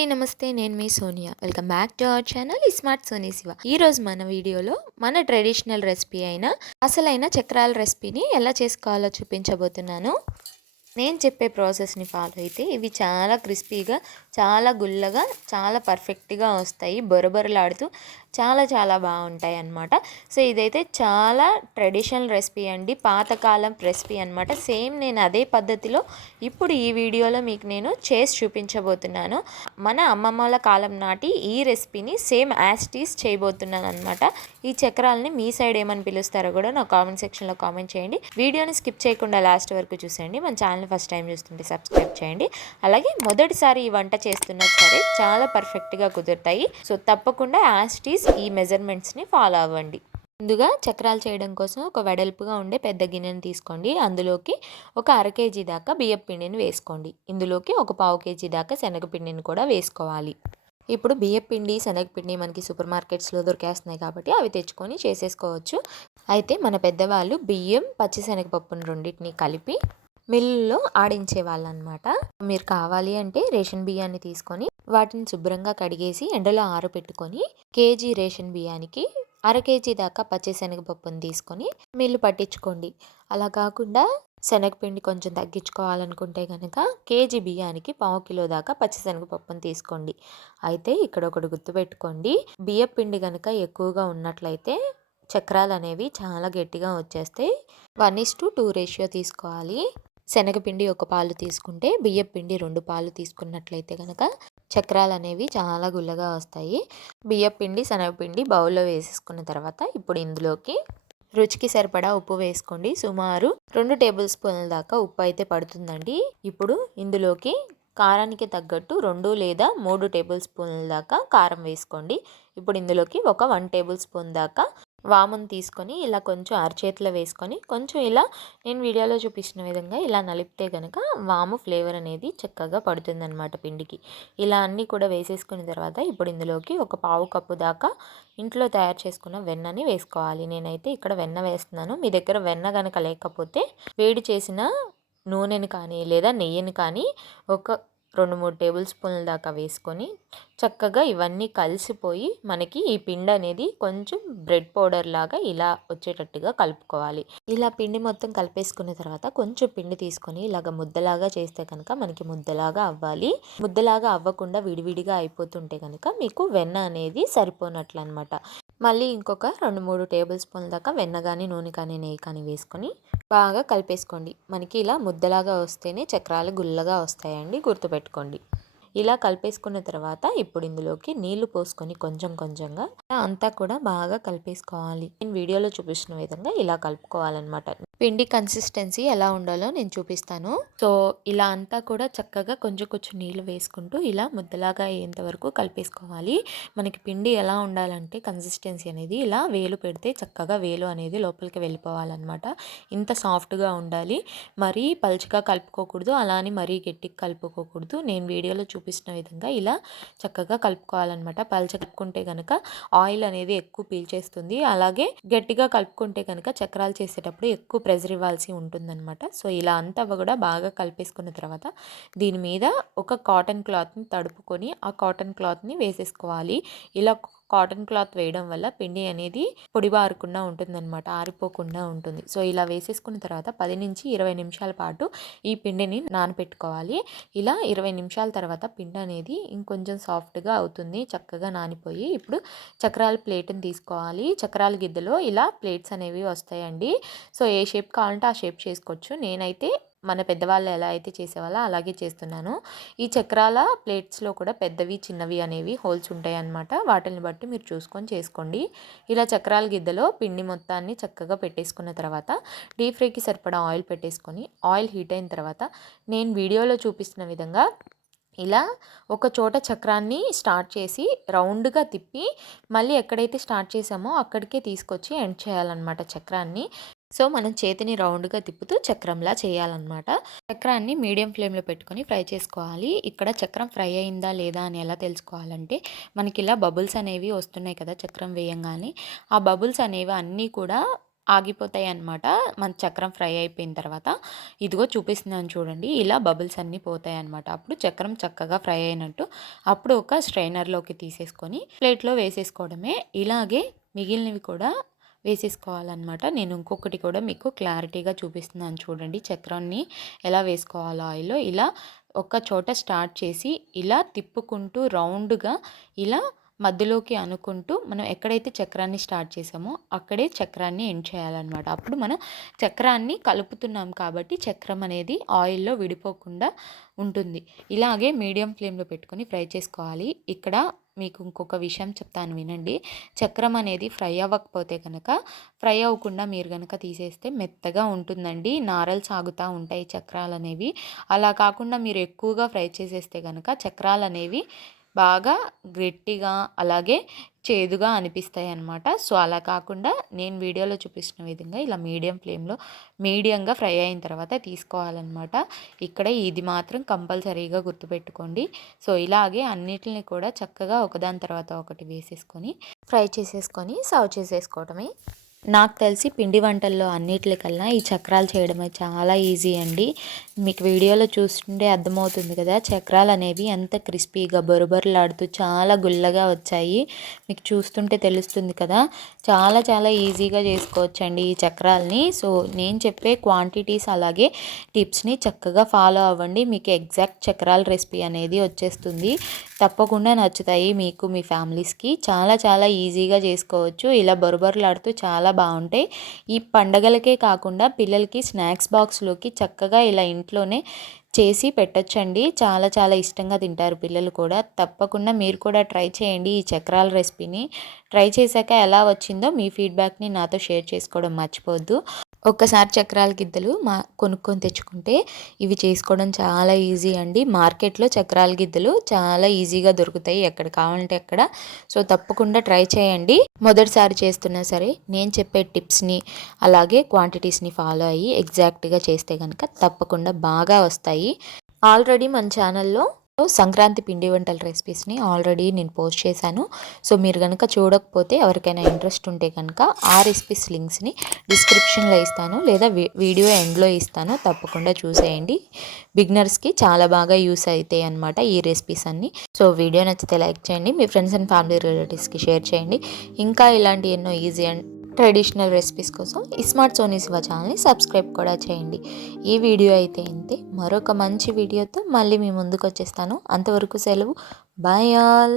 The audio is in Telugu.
అండి నమస్తే. నేను మీ Sonia. Welcome back to our channel smart Soni Shiva. ఈరోజు మన వీడియోలో మన ట్రెడిషనల్ రెసిపీ అయిన అసలైన చక్రాల రెసిపీని ఎలా చేసుకోవాలో చూపించబోతున్నాను. నేను చెప్పే ప్రాసెస్ని ఫాలో అయితే ఇవి చాలా క్రిస్పీగా, చాలా గుల్లగా, చాలా పర్ఫెక్ట్గా వస్తాయి. బొరబొరలాడుతూ చాలా చాలా బాగుంటాయి అన్నమాట. సో ఇదైతే చాలా ట్రెడిషనల్ రెసిపీ అండి, పాతకాలం రెసిపీ అనమాట. సేమ్ నేను అదే పద్ధతిలో ఇప్పుడు ఈ వీడియోలో మీకు నేను చేసి చూపించబోతున్నాను. మన అమ్మమ్మల కాలం నాటి ఈ రెసిపీని సేమ్ యాజ్ ఇట్ ఈస్ చేయబోతున్నాను అనమాట. ఈ చక్రాలని మీ సైడ్ ఏమని పిలుస్తారో కూడా నా కామెంట్ సెక్షన్లో కామెంట్ చేయండి. వీడియోని స్కిప్ చేయకుండా లాస్ట్ వరకు చూసేయండి. మన ఛానల్ ఫస్ట్ టైం చూస్తుంటే సబ్స్క్రైబ్ చేయండి. అలాగే మొదటిసారి ఈ వంట చేస్తున్నా సరే చాలా పర్ఫెక్ట్గా కుదురుతాయి. సో తప్పకుండా యాజ్ ఇట్ ఈస్ ఈ మెజర్మెంట్స్ని ఫాలో అవ్వండి. ముందుగా చక్రాలు చేయడం కోసం ఒక వెడల్పుగా ఉండే పెద్ద గిన్నెని తీసుకోండి. అందులోకి ఒక అర కేజీ దాకా బియ్యం పిండిని వేసుకోండి. ఇందులోకి ఒక పావు కేజీ దాకా శనగపిండిని కూడా వేసుకోవాలి. ఇప్పుడు బియ్యం పిండి, శనగపిండి మనకి సూపర్ మార్కెట్స్లో దొరికేస్తున్నాయి కాబట్టి అవి తెచ్చుకొని చేసేసుకోవచ్చు. అయితే మన పెద్దవాళ్ళు బియ్యం, పచ్చిశనగపప్పును రెండింటిని కలిపి మిల్లులో ఆడించేవాళ్ళు అనమాట. మీరు కావాలి అంటే రేషన్ బియ్యాన్ని తీసుకొని వాటిని శుభ్రంగా కడిగేసి ఎండలో ఆరబెట్టుకొని కేజీ రేషన్ బియ్యానికి అర కేజీ దాకా పచ్చిశనగపప్పును తీసుకొని మిల్లు పట్టించుకోండి. అలా కాకుండా శనగపిండి కొంచెం తగ్గించుకోవాలనుకుంటే కనుక కేజీ బియ్యానికి పావు కిలో దాకా పచ్చిశనగపప్పును తీసుకోండి. అయితే ఇక్కడ ఒకటి గుర్తుపెట్టుకోండి, బియ్యం పిండి కనుక ఎక్కువగా ఉన్నట్లయితే చక్రాలు అనేవి చాలా గట్టిగా వచ్చేస్తాయి. 1:2 రేషియో తీసుకోవాలి. శనగపిండి ఒక పాలు తీసుకుంటే బియ్యం పిండి 2 పాలు తీసుకున్నట్లయితే కనుక చక్రాలు అనేవి చాలా గుల్లగా వస్తాయి. బియ్యం పిండి, శనగపిండి బౌల్లో వేసేసుకున్న తర్వాత ఇప్పుడు ఇందులోకి రుచికి సరిపడా ఉప్పు వేసుకోండి. సుమారు 2 టేబుల్ స్పూన్ల దాకా ఉప్పు అయితే పడుతుందండి. ఇప్పుడు ఇందులోకి కారానికి తగ్గట్టు 2 లేదా 3 టేబుల్ స్పూన్ల దాకా కారం వేసుకోండి. ఇప్పుడు ఇందులోకి ఒక 1 టేబుల్ స్పూన్ దాకా వామును తీసుకొని ఇలా కొంచెం అరచేతిలో వేసుకొని కొంచెం ఇలా నేను వీడియోలో చూపించిన విధంగా ఇలా నలిపితే కనుక వాము ఫ్లేవర్ అనేది చక్కగా పడుతుందన్నమాట పిండికి. ఇలా అన్నీ కూడా వేసేసుకున్న తర్వాత ఇప్పుడు ఇందులోకి ఒక పావు కప్పు దాకా ఇంట్లో తయారు చేసుకున్న వెన్నని వేసుకోవాలి. నేనైతే ఇక్కడ వెన్న వేస్తున్నాను. మీ దగ్గర వెన్న కనుక లేకపోతే వేడి చేసిన నూనెని కానీ లేదా నెయ్యిని కానీ ఒక 2-3 టేబుల్ స్పూన్ల దాకా వేసుకొని చక్కగా ఇవన్నీ కలిసిపోయి మనకి ఈ పిండి అనేది కొంచెం బ్రెడ్ పౌడర్ లాగా ఇలా వచ్చేటట్టుగా కలుపుకోవాలి. ఇలా పిండి మొత్తం కలిపేసుకున్న తర్వాత కొంచెం పిండి తీసుకొని ఇలాగ ముద్దలాగా చేస్తే కనుక మనకి ముద్దలాగా అవ్వాలి. ముద్దలాగా అవ్వకుండా విడివిడిగా అయిపోతుంటే కనుక మీకు వెన్న అనేది సరిపోనట్లు అనమాట. మళ్ళీ ఇంకొక 2-3 టేబుల్ స్పూన్ల దాకా వెన్న కానీ నూనె కానీ నెయ్యి కానీ వేసుకొని బాగా కలిపేసుకోండి. మనకి ఇలా ముద్దలాగా వస్తేనే చక్రాలు గుల్లగా వస్తాయండి, గుర్తుపెట్టుకోండి. ఇలా కలిపేసుకున్న తర్వాత ఇప్పుడు ఇందులోకి నీళ్లు పోసుకొని కొంచెం కొంచెంగా అంతా కూడా బాగా కలిపేసుకోవాలి. నేను వీడియోలో చూపిస్తున్న విధంగా ఇలా కలుపుకోవాలన్నమాట. పిండి కన్సిస్టెన్సీ ఎలా ఉండాలో నేను చూపిస్తాను. సో ఇలా అంతా కూడా చక్కగా కొంచెం కొంచెం నీళ్ళు వేసుకుంటూ ఇలా ముద్దలాగా అయ్యేంత వరకు కలిపేసుకోవాలి. మనకి పిండి ఎలా ఉండాలంటే కన్సిస్టెన్సీ అనేది ఇలా వేలు పెడితే చక్కగా వేలు అనేది లోపలికి వెళ్ళిపోవాలన్నమాట. ఇంత సాఫ్ట్గా ఉండాలి. మరీ పలుచగా కలుపుకోకూడదు, అలానే మరీ గట్టిగా కలుపుకోకూడదు. నేను వీడియోలో చూపిస్తున్న విధంగా ఇలా చక్కగా కలుపుకోవాలన్నమాట. పలుచగా కలుపుకుంటే కనుక ఆయిల్ అనేది ఎక్కువ పీల్చేస్తుంది. అలాగే గట్టిగా కలుపుకుంటే కనుక చక్రాలు చేసేటప్పుడు ఎక్కువ ప్రెజర్ ఇవ్వాల్సి ఉంటుందన్నమాట. సో ఇలా అంతా కూడా బాగా కలిపేసుకున్న తర్వాత దీని మీద ఒక కాటన్ క్లాత్ని తడుపుకొని ఆ కాటన్ క్లాత్ని వేసేసుకోవాలి. ఇలా కాటన్ క్లాత్ వేయడం వల్ల పిండి అనేది పొడిబారకుండా ఉంటుందన్నమాట, ఆరిపోకుండా ఉంటుంది. సో ఇలా వేసేసుకున్న తర్వాత 10-20 నిమిషాల పాటు ఈ పిండిని నానబెట్టుకోవాలి. ఇలా 20 నిమిషాల తర్వాత పిండి అనేది ఇంకొంచెం సాఫ్ట్గా అవుతుంది, చక్కగా నానిపోయి. ఇప్పుడు చక్రాల ప్లేట్ని తీసుకోవాలి. చక్రాల గిద్దలో ఇలా ప్లేట్స్ అనేవి వస్తాయండి. సో ఏ షేప్ కావాలంటే ఆ షేప్ చేసుకోవచ్చు. నేనైతే మన పెద్దవాళ్ళు ఎలా అయితే చేసేవాళ్ళో అలాగే చేస్తున్నాను. ఈ చక్రాల ప్లేట్స్లో కూడా పెద్దవి చిన్నవి అనేవి హోల్స్ ఉంటాయి అన్నమాట. వాటిని బట్టి మీరు చూసుకొని చేసుకోండి. ఇలా చక్రాల గిద్దలో పిండి మొత్తాన్ని చక్కగా పెట్టేసుకున్న తర్వాత డీప్ ఫ్రైకి సరిపడా ఆయిల్ పెట్టేసుకొని ఆయిల్ హీట్ అయిన తర్వాత నేను వీడియోలో చూపిస్తున్న విధంగా ఇలా ఒక చోట చక్రాన్ని స్టార్ట్ చేసి రౌండ్గా తిప్పి మళ్ళీ ఎక్కడైతే స్టార్ట్ చేసామో అక్కడికే తీసుకొచ్చి ఎండ్ చేయాలన్నమాట చక్రాన్ని. సో మనం చేతిని రౌండ్గా తిప్పుతూ చక్రంలా చేయాలన్నమాట. చక్రాన్ని మీడియం ఫ్లేమ్లో పెట్టుకొని ఫ్రై చేసుకోవాలి. ఇక్కడ చక్రం ఫ్రై అయిందా లేదా అని ఎలా తెలుసుకోవాలంటే మనకి ఇలా బబుల్స్ అనేవి వస్తున్నాయి కదా చక్రం వేయంగానే. ఆ బబుల్స్ అనేవి అన్నీ కూడా ఆగిపోతాయి అన్నమాట. మన చక్రం ఫ్రై అయిపోయిన తర్వాత ఇదిగో చూపిస్తున్నాను చూడండి, ఇలా బబుల్స్ అన్నీ పోతాయి అన్నమాట. అప్పుడు చక్రం చక్కగా ఫ్రై అయినట్టు. అప్పుడు ఒక స్ట్రైనర్లోకి తీసేసుకొని ప్లేట్లో వేసేసుకోవడమే. ఇలాగే మిగిలినవి కూడా వేసేసుకోవాలన్నమాట. నేను ఇంకొకటి కూడా మీకు క్లారిటీగా చూపిస్తున్నాను చూడండి, చక్రాన్ని ఎలా వేసుకోవాలో ఆయిల్లో. ఇలా ఒక చోట స్టార్ట్ చేసి ఇలా తిప్పుకుంటూ రౌండ్గా ఇలా మధ్యలోకి అనుకుంటూ మనం ఎక్కడైతే చక్రాన్ని స్టార్ట్ చేసామో అక్కడే చక్రాన్ని ఎండ్ చేయాలన్నమాట. అప్పుడు మనం చక్రాన్ని కలుపుతున్నాం కాబట్టి చక్రం అనేది ఆయిల్లో విడిపోకుండా ఉంటుంది. ఇలాగే మీడియం ఫ్లేమ్లో పెట్టుకొని ఫ్రై చేసుకోవాలి. ఇక్కడ మీకు ఇంకొక విషయం చెప్తాను వినండి. చక్రం అనేది ఫ్రై అవ్వకపోతే కనుక, ఫ్రై అవ్వకుండా మీరు కనుక తీసేస్తే మెత్తగా ఉంటుందండి, నారలు సాగుతూ ఉంటాయి చక్రాలు అనేవి. అలా కాకుండా మీరు ఎక్కువగా ఫ్రై చేసేస్తే కనుక చక్రాలు అనేవి బాగా గట్టిగా అలాగే చేదుగా అనిపిస్తాయి అన్నమాట. సో అలా కాకుండా నేను వీడియోలో చూపిస్తున్న విధంగా ఇలా మీడియం ఫ్లేమ్లో మీడియంగా ఫ్రై అయిన తర్వాత తీసుకోవాలన్నమాట. ఇక్కడ ఇది మాత్రం కంపల్సరీగా గుర్తుపెట్టుకోండి. సో ఇలాగే అన్నిటిని కూడా చక్కగా ఒకదాని తర్వాత ఒకటి వేసేసుకొని ఫ్రై చేసేసుకొని సర్వ్ చేసేసుకోవటమే. నాకు తెలిసి పిండి వంటల్లో అన్నిటికన్నా ఈ చక్రాలు చేయడమే చాలా ఈజీ అండి. మీకు వీడియోలో చూస్తుంటే అర్థమవుతుంది కదా, చక్రాలు అనేవి ఎంత క్రిస్పీగా బొరబొరలాడుతూ చాలా గుల్లగా వచ్చాయి. మీకు చూస్తుంటే తెలుస్తుంది కదా, చాలా చాలా ఈజీగా చేసుకోవచ్చండి ఈ చక్రాలని. సో నేను చెప్పే క్వాంటిటీస్ అలాగే టిప్స్ని చక్కగా ఫాలో అవ్వండి, మీకు ఎగ్జాక్ట్ చక్రాల రెసిపీ అనేది వచ్చేస్తుంది. తప్పకుండా నచ్చుతాయి మీకు, మీ ఫ్యామిలీస్కి. చాలా చాలా ఈజీగా చేసుకోవచ్చు. ఇలా బొరబొరలాడుతూ చాలా బాగుంటాయి. ఈ పండగలకే కాకుండా పిల్లలకి స్నాక్స్ బాక్స్లోకి చక్కగా ఇలా ఇంట్లోనే చేసి పెట్టచ్చండి. చాలా చాలా ఇష్టంగా తింటారు పిల్లలు కూడా. తప్పకుండా మీరు కూడా ట్రై చేయండి ఈ చక్రాల రెసిపీని. ట్రై చేశాక ఎలా వచ్చిందో మీ ఫీడ్బ్యాక్ని నాతో షేర్ చేసుకోవడం మర్చిపోవద్దు. ఒక్కసారి చక్రాల గిద్దలు కొనుక్కొని తెచ్చుకుంటే ఇవి చేసుకోవడం చాలా ఈజీ అండి. మార్కెట్లో చక్రాల గిద్దలు చాలా ఈజీగా దొరుకుతాయి ఎక్కడ కావాలంటే అక్కడ. సో తప్పకుండా ట్రై చేయండి. మొదటిసారి చేస్తున్నా సరే నేను చెప్పే టిప్స్ని అలాగే క్వాంటిటీస్ని ఫాలో అయ్యి ఎగ్జాక్ట్గా చేస్తే కనుక తప్పకుండా బాగా వస్తాయి. ఆల్రెడీ మన ఛానల్లో సంక్రాంతి పిండి వంటల రెసిపీస్ని ఆల్రెడీ నేను పోస్ట్ చేశాను. సో మీరు కనుక చూడకపోతే ఎవరికైనా ఇంట్రెస్ట్ ఉంటే కనుక ఆ రెసిపీస్ లింక్స్ని డిస్క్రిప్షన్లో ఇస్తాను లేదా వీడియో ఎండ్లో ఇస్తాను, తప్పకుండా చూసేయండి. బిగినర్స్కి చాలా బాగా యూస్ అవుతాయి అన్నమాట ఈ రెసిపీస్ అన్నీ. సో వీడియో నచ్చితే లైక్ చేయండి, మీ ఫ్రెండ్స్ అండ్ ఫ్యామిలీ రిలేటివ్స్కి షేర్ చేయండి. ఇంకా ఇలాంటి ఎన్నో ఈజీ అండ్ ట్రెడిషనల్ రెసిపీస్ కోసం స్మార్ట్ సోనీ శివ ఛానల్ని సబ్స్క్రైబ్ కూడా చేయండి. ఈ వీడియో అయితే ఇంతే. మరొక మంచి వీడియోతో మళ్ళీ మీ ముందుకు వచ్చేస్తాను. అంతవరకు సెలవు. Bye all.